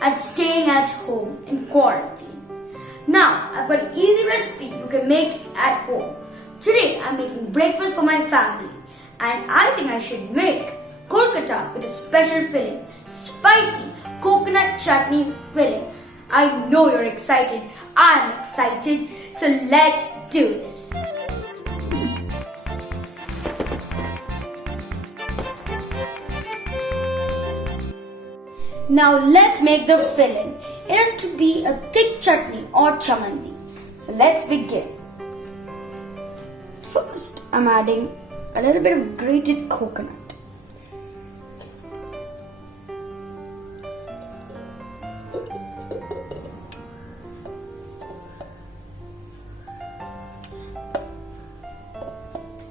and staying at home in quarantine. Now, I've got an easy recipe you can make at home. Today, I'm making breakfast for my family, and I think I should make Kozhukatta with a special filling, spicy coconut chutney filling. I know you're excited. I'm excited. So let's do this. Now let's make the filling. It has to be a thick chutney or chamandi. So let's begin. First, I'm adding a little bit of grated coconut.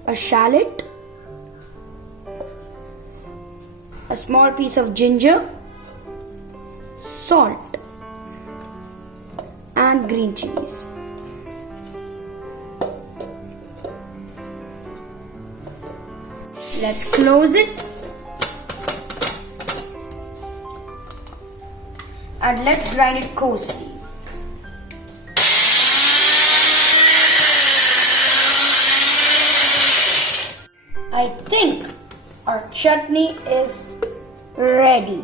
A shallot, a small piece of ginger, salt, and green chilies. Let's close it and let's grind it coarsely. I think our chutney is ready.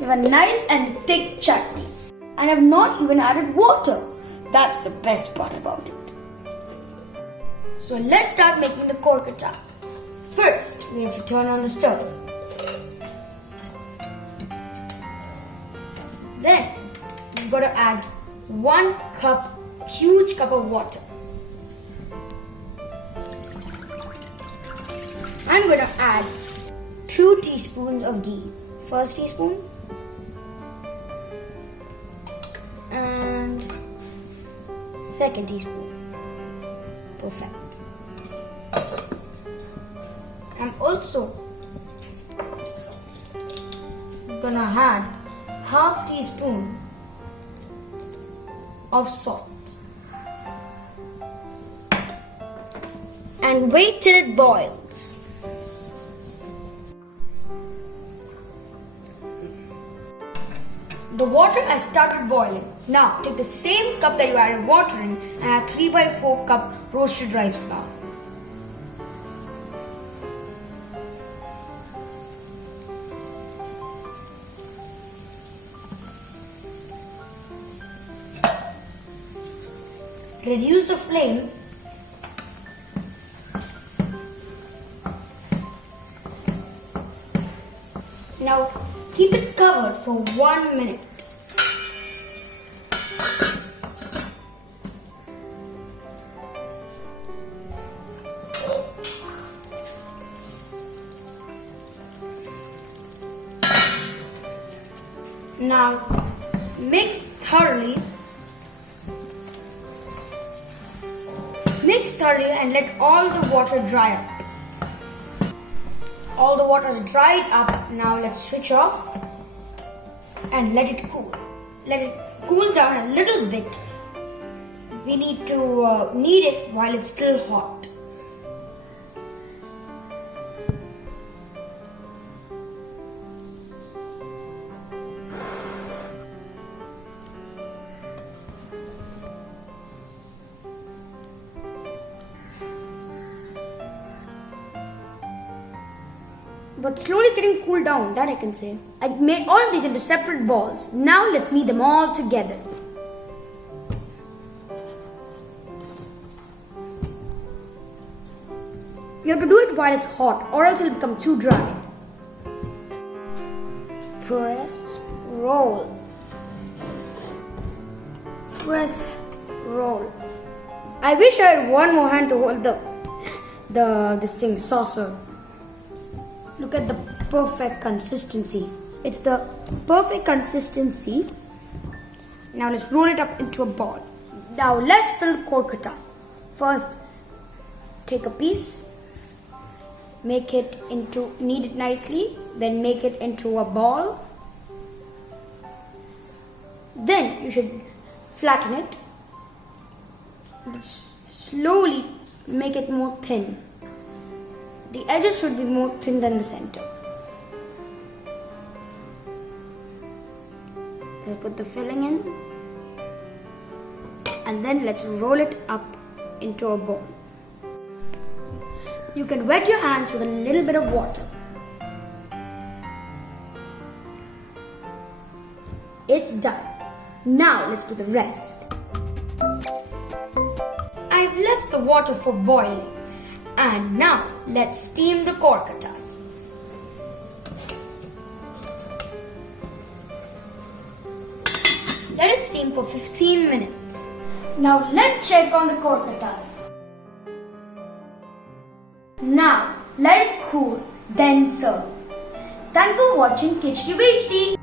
We have a nice and thick chutney, and I've not even added water. That's the best part about it. So let's start making the Kozhukatta. First, we have to turn on the stove. Then, we've got to add 1 cup, huge cup of water. I'm going to add 2 teaspoons of ghee. First teaspoon and second teaspoon. Perfect. I'm also gonna add half teaspoon of salt and wait till it boils. The water has started boiling. Now take the same cup that you added water in and add 3/4 cup roasted rice flour. Reduce the flame . Now keep it covered for 1 minute. Now mix thoroughly and let all the water dry up. All the water is dried up. Now let's switch off and let it cool. Let it cool down a little bit. We need to knead it while it's still hot. But slowly it's getting cooled down, that I can say. I made all of these into separate balls. Now let's knead them all together. You have to do it while it's hot or else it'll become too dry. Press, roll. Press, roll. I wish I had one more hand to hold this saucer. Look at the perfect consistency. It's the perfect consistency. Now let's roll it up into a ball. Now let's fill Kozhukatta. First, take a piece, knead it nicely, then make it into a ball. Then you should flatten it. Slowly make it more thin. The edges should be more thin than the center. Let's put the filling in. And then let's roll it up into a ball. You can wet your hands with a little bit of water. It's done. Now let's do the rest. I've left the water for boiling. And now let's steam the Kozhukattas. Let it steam for 15 minutes. Now let's check on the Kozhukattas. Now let it cool, then serve. Thanks for watching Kicha HD.